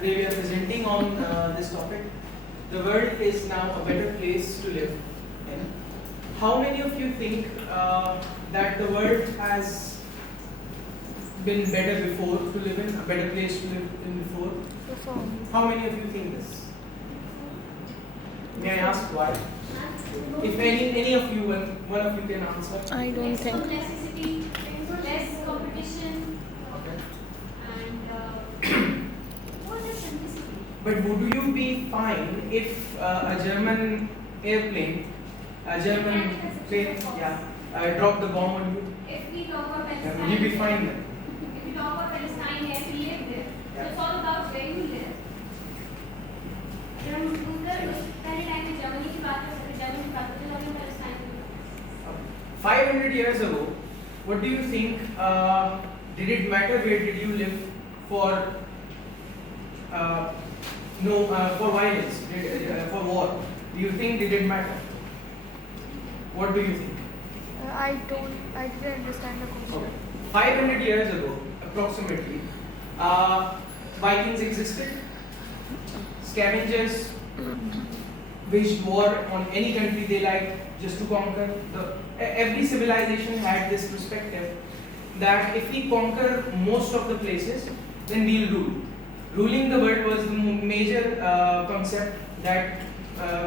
Today we are presenting on this topic. The world is now a better place to live in. How many of you think that the world has been better before to live in, a better place to live in before? How many of you think this? May I ask why? If any of you, one of you can answer. I don't think. Necessity, less competition, Okay. and what is simplicity? But would you be fine if a German airplane, a German plane, dropped the bomb on you? If we talk about Yeah, Palestine, would you be fine then? if we talk about Palestine, yes, we live there. So Yeah. it's all about where you live. जब उनका पहले time में Germany की बात करते थे, Germany की बात करते थे, अभी पैलेस्टाइन की बात 500 years ago, what do you think? Did it matter where did you live for? For violence, for war? Do you think did it matter? What do you think? I didn't understand the question. Okay. 500 years ago, approximately, Vikings existed. Scavengers waged war on any country they liked just to conquer. Every civilization had this perspective that if we conquer most of the places, then we'll rule. Ruling the world was the major concept that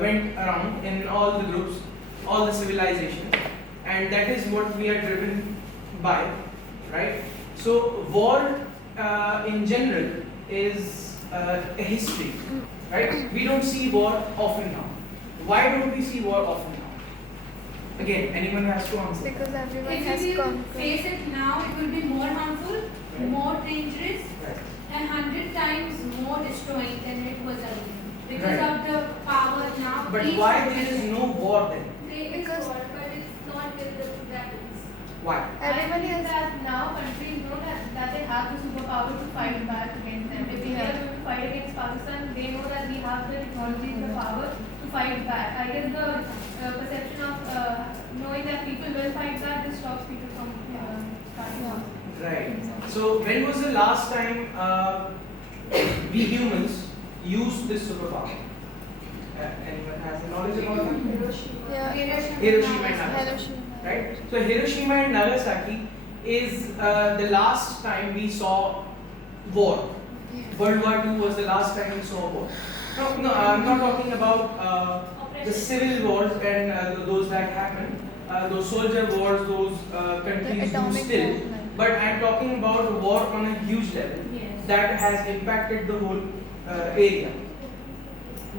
went around in all the groups, all the civilizations, and that is what we are driven by, right? So war in general is a history, right? We don't see war often now. Why don't we see war often now? Again, anyone has to answer. Because everyone If has we will conquered. face it now, it will be more harmful, Right. more dangerous, Right. and 100 times more destroying than it was earlier. Because Right. of the power now. But each why person- there is no war then? There is Because- war, but it's not with the weapons. Why? Everyone I has. think that now countries know that they have the superpower to fight back against them. If India is going to fight against Pakistan, they know that we have the technology and the power to fight back. I guess the perception of knowing that people will fight back just stops people from starting Yeah. off. Right. So when was the last time we humans used this superpower? Anyone has the knowledge about it? Yeah. Hiroshima and Nagasaki. Hiroshima. Right? So Hiroshima and Nagasaki is the last time we saw war. World War II was the last time we saw war. No, I'm not talking about the civil wars and those that happened, those soldier wars, those countries do atomic still. bomb, like. But I'm talking about war on a huge level Yes. that has impacted the whole area.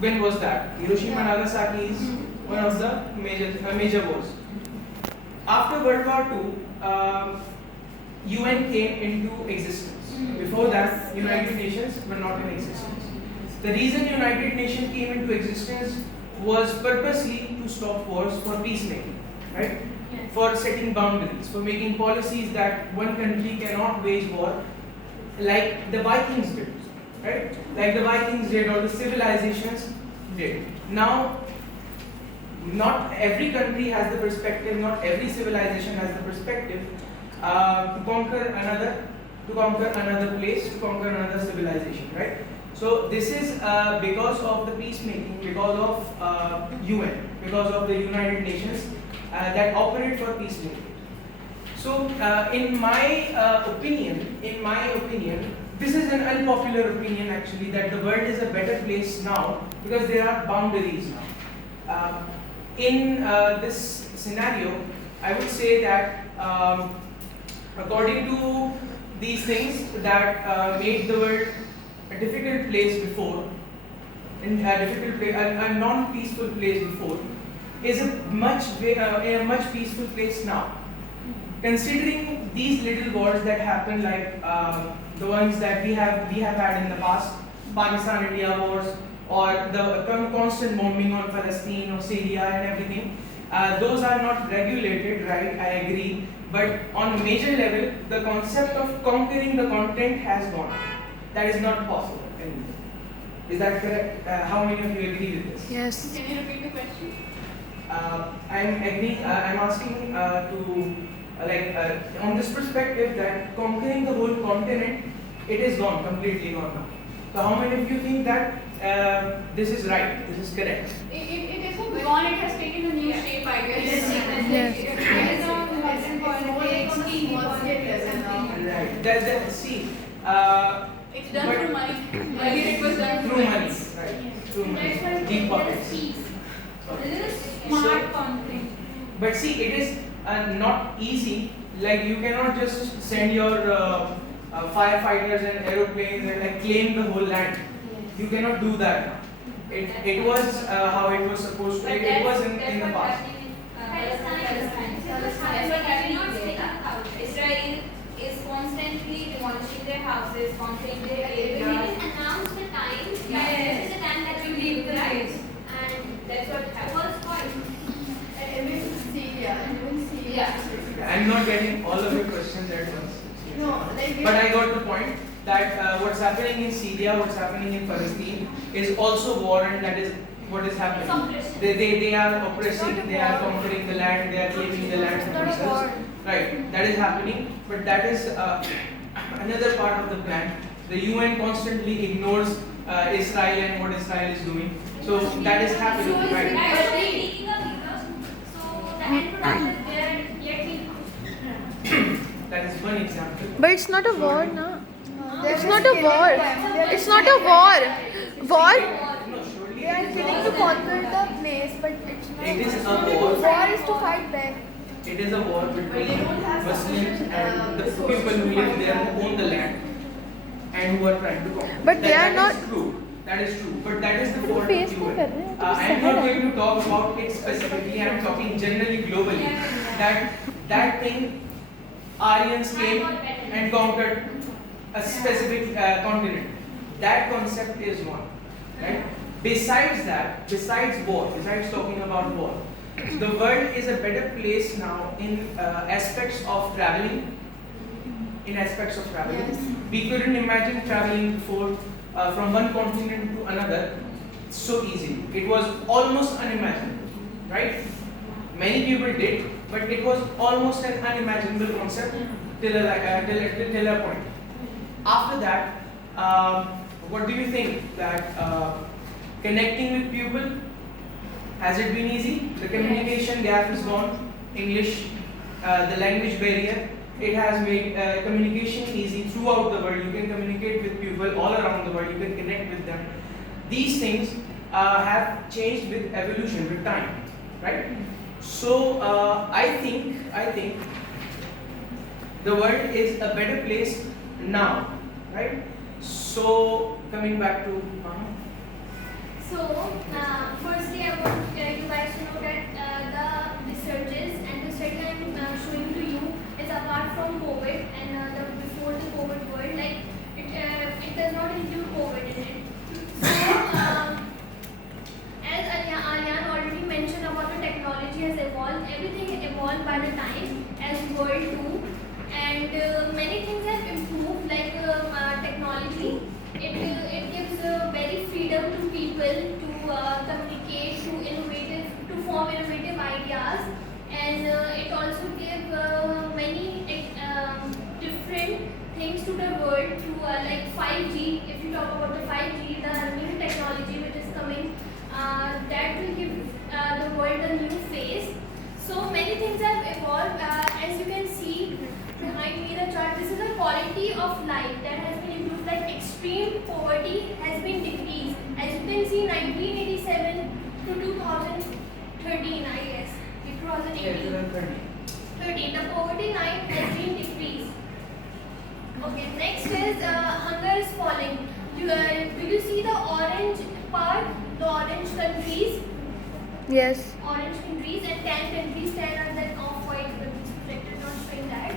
When was that? Hiroshima and Nagasaki is one of the major wars. After World War II, UN came into existence. Before that, United Nations were not in existence. The reason United Nations came into existence was purposely to stop wars for peacemaking, right? Yes. For setting boundaries, for making policies that one country cannot wage war like the Vikings did, right? Like the Vikings did or the civilizations did. Now, not every country has the perspective, not every civilization has the perspective to conquer another place, to conquer another civilization, right? So this is because of the peacemaking, because of UN, because of the United Nations that operate for peacemaking. So in my opinion, this is an unpopular opinion actually, that the world is a better place now because there are boundaries now. In this scenario, I would say that according to these things that made the world a difficult place before, a non-peaceful place before, is a much peaceful place now. Considering these little wars that happen, like the ones that we have had in the past, Pakistan-India wars, or the constant bombing on Palestine or Syria and everything, those are not regulated, right? I agree. But on a major level, the concept of conquering the content has gone. That is not possible anymore. Is that correct? How many of you agree with this? Yes. Can you repeat the question? I'm asking on this perspective that conquering the whole continent, it is gone, completely gone now. So how many of you think that this is right, this is correct? It isn't gone, it has taken a new shape, I guess. Yes. It is on Western politics, small scale level now. Right. See, It's done But- through money. Earlier it was done through money, right? Through That's why money, deep there is pockets. peace. This is a smart conflict. But see, it is not easy. Like you cannot just send your firefighters and aeroplanes and like claim the whole land. You cannot do that. It was how it was supposed to. It was in the past. Israel is constantly demolishing their houses, conquering their It areas. is announced the time. Yes. This is the time that we leave the Right. lives. And That's what happened. was called. Even Syria. Yeah. I'm not getting all of your questions at once. No, like But I got the point that what's happening in Syria, what's happening in Palestine is also war, and that is what is It's happening. oppression. They are It's oppressing, not a they are war. conquering the land, they are claiming the land It's for not a themselves. war. Right, that is happening, but that is another part of the plan. The UN constantly ignores Israel and what Israel is doing. So that is happening, So right? actually taking a visa. So the end product is there, yet we That is one example. But it's not a war, no. There It's is not a killing war. them. There It's is not a killing war. them. War. No, surely They are it is killing not to conquer the place, but it's not. It is a war. War is to fight back. It is a war But they between don't have Muslims sufficient, and the resources people who to live fight there, back. who own the land, and who are trying to conquer. But they are That not- is true. That is true. But that is the fault face of को UN. कर रहे हैं, तो I am सहर not है। going to talk about it specifically. I am talking generally, globally. That thing, Aryans came and conquered a specific continent. That concept is one, right? Besides that, besides war, besides talking about war, the world is a better place now in aspects of traveling. In aspects of traveling, Yes. we couldn't imagine traveling before from one continent to another so easily. It was almost unimaginable, right? Many people did, but it was almost an unimaginable concept till a point. After that, what do you think that connecting with people, has it been easy? The communication gap is gone. English, the language barrier, it has made communication easy throughout the world. You can communicate with people all around the world. You can connect with them. These things have changed with evolution, with time, right? So I think the world is a better place now, right? So coming back to So, firstly, I want you guys to know that the researches and the study I'm showing to you is apart from COVID and the before the COVID world. Like it does not include COVID in it. So, as Aryan already mentioned about the technology has evolved, everything evolved by the time as world too, and many things have improved like technology. It gives very freedom to people to communicate, to form innovative ideas, and it also gives many different things to the world through like 5G. If you talk about the 5G, the new technology which is coming, that will give the world a new face. So many things have evolved. As you can see behind me the chart, this is the quality of life that has been improved. Like extreme poverty has been decreased. As you can see, 1987 to 2013, I guess. 2018. 13. The poverty line has been decreased. Okay, next is hunger is falling. Do you see the orange part? The orange countries? Yes. Orange countries and 10 countries, 10 are then off-white reflected, not showing that.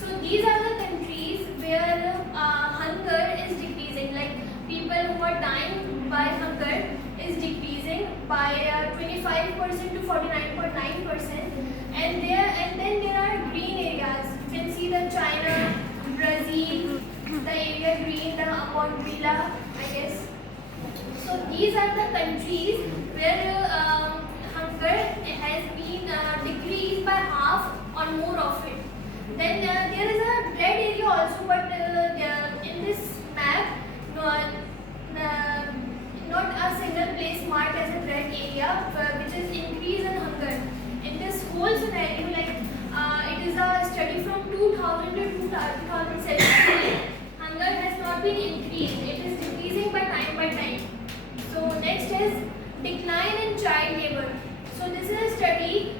So these are the countries where hunger is decreasing, like people who are dying by hunger is decreasing by 25% to 49.9%, and then there are green areas. You can see the China, Brazil, the area green, the Mongolia, I guess. So these are the countries where hunger has been decreased by half or more of it. Then there is a red area also, but in this map, 2000 to 2017, hunger has not been increased. It is decreasing by time. So next is decline in child labor. So this is a study